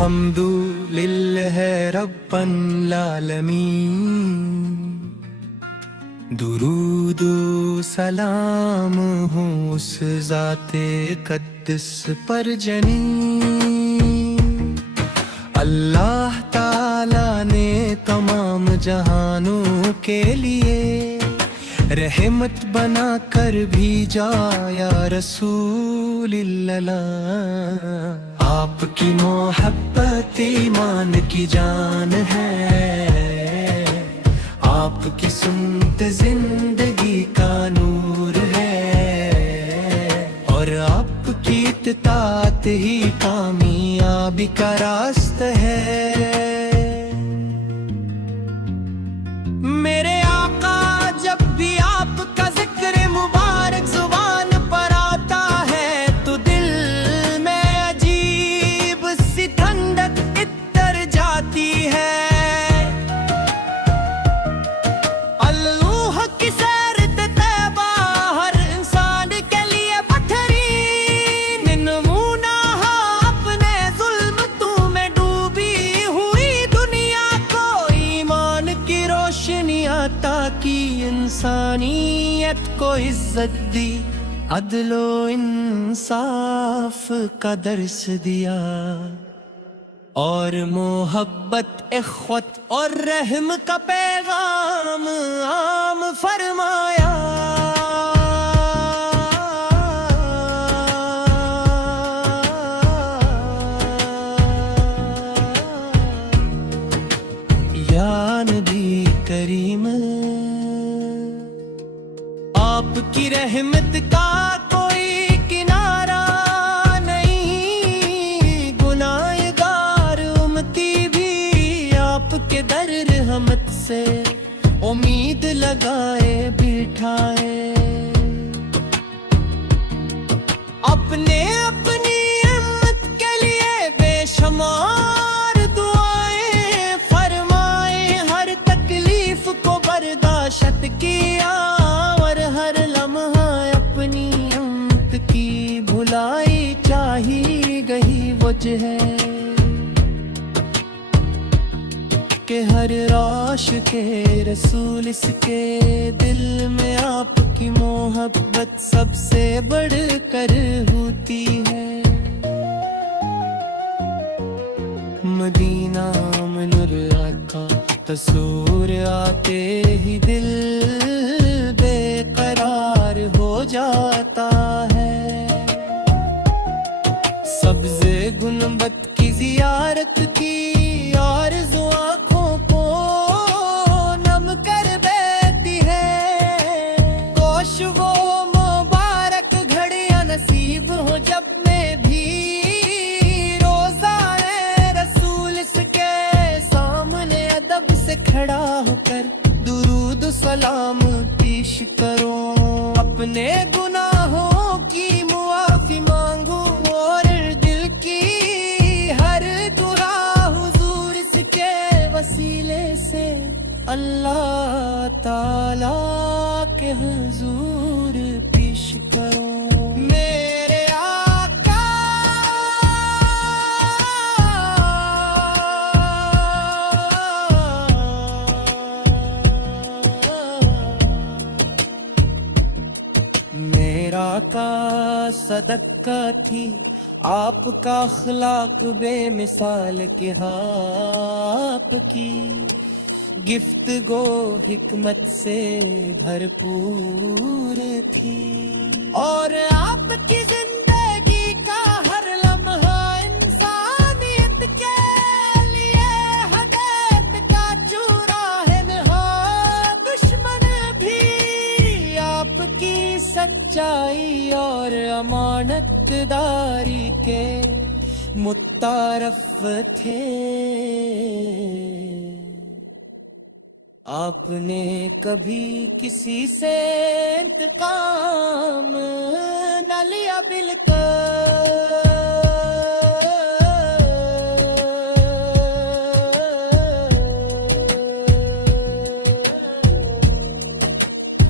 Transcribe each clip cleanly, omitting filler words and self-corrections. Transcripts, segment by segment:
الحمد للہ رب العالمین، درود و سلام ہو اس ذات قدس پر جنی۔ اللہ تعالی نے تمام جہانوں کے لیے رحمت بنا کر بھیجا یا رسول اللہ۔ آپ کی محبت ایمان کی جان ہے، آپ کی سنت زندگی کا نور ہے، اور آپ کی اطاعت ہی کامیابی کا راستہ ہے۔ میرے آقا جب بھی آپ کا ذکر مبارک زبان پر آتا ہے تو دل میں عجیب سی ٹھنڈک اتر جاتی ہے۔ اللہ کی سیر طیبہ ہر انسان کے لیے بہترین نمونہ ہے، اپنے ظلمتوں میں ڈوبی ہوئی دنیا کو ایمان کی روشنی عطا کی، انسانیت کو عزت دی، عدل و انصاف کا درس دیا، اور محبت، اخوت اور رحم کا پیغام عام فرمایا۔ یا نبی کریم، آپ کی رحمت کا کوئی کنارہ نہیں، گناہگار امتی بھی آپ کے در رحمت سے امید لگائے بیٹھائے، اپنے اپنی امت کے لیے بے شمار دعائیں فرمائے، ہر تکلیف کو برداشت کیا، اور ہر لمحہ اپنی امت کی بھلائی چاہی گئی وجہ ہے کہ ہر عاشق رسول اس کے دل میں آپ کی محبت سب سے بڑھ کر ہوتی ہے۔ مدینہ منور کا تصور آتے ہی دل بے قرار ہو جاتا ہے، سبز گنبد کی زیارت کی آرزو آنکھوں کو نم کر دیتی ہے، کاش وہ مبارک گھڑیاں نصیب ہو جب میں بھی روزائے رسول اس کے سامنے ادب سے کھڑا ہو کر درود و سلام پیش کروں، اپنے گناہوں کی معافی مانگوں، اور دل کی ہر دعا حضور اس کے وسیلے سے اللہ تعالیٰ کے حضور پیش کروں۔ میرے آقا میرا آقا صدقہ تھی، آپ کا اخلاق بے مثال کہ آپ کی گفتگو حکمت سے بھرپور تھی، اور آپ کی زندگی کا ہر لمحہ انسانیت کے لیے ہدایت کا چوراہا ہے، دشمن بھی آپ کی سچائی اور امانت داری کے متعارف تھے۔ آپ نے کبھی کسی سے انتقام نہ لیا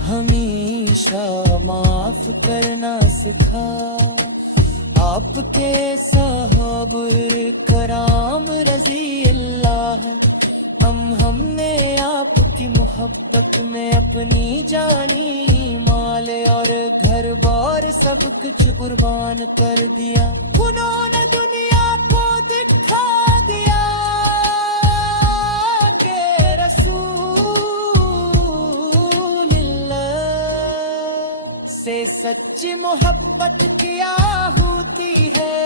ہمیشہ معاف کرنا سکھا آپ کے صحاب کرام رضی اللہ ہم نے آپ کی محبت میں اپنی جانی مال اور گھر بار سب کچھ قربان کر دیا. انہوں نے دنیا کو دکھا دیا کہ رسول اللہ سے سچی محبت کیا ہوتی ہے.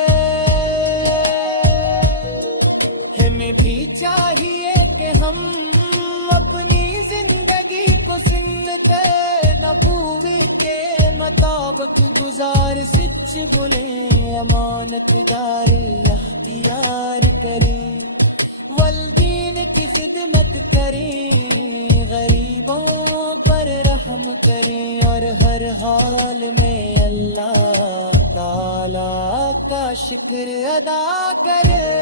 ہمیں بھی چاہیے کہ ہم اپنی زندگی کو سنت نبوی کے مطابق گزار سچ بولیں امانت داری اختیار کریں والدین کی خدمت کریں غریبوں پر رحم کریں اور ہر حال میں اللہ تعالی کا شکر ادا کریں.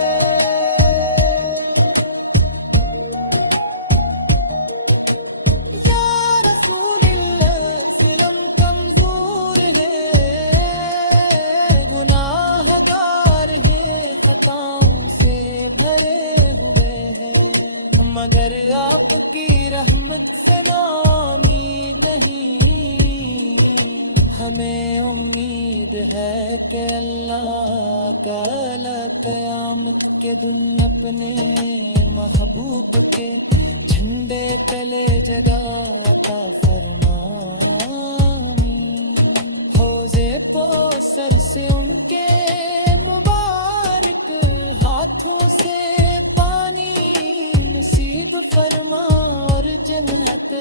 مگر آپ کی رحمت سے ناامید نہیں ہمیں امید ہے کہ اللہ تعالی قیامت کے دن اپنے محبوب کے جھنڈے تلے جگہ عطا فرمائیں. حوض کوثر سے ان کے مبارک ہاتھوں سے پانی نصیب فرما اور جنت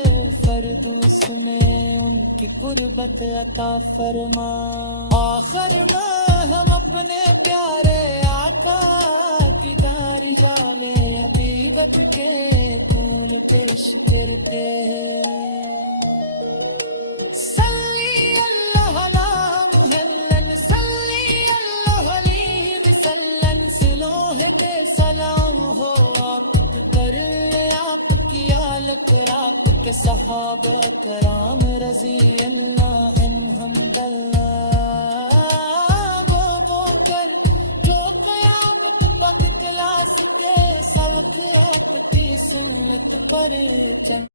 فردوس میں ان کی قربت عطا فرما. آخر میں ہم اپنے پیارے آقا کی داریالِ حقیقت کے پھول پیش کرتے ہیں. صلی اللہ علی محمد صلی اللہ علیہ وسلم سلوہ کے سلام ہو آپ پر آپ کی آل پر آپ کے صحابہ کرام رضی اللہ عنہم اللہ وہ کر جو قیامت تک تلا سکے سب کی آپ کی سنت پر چل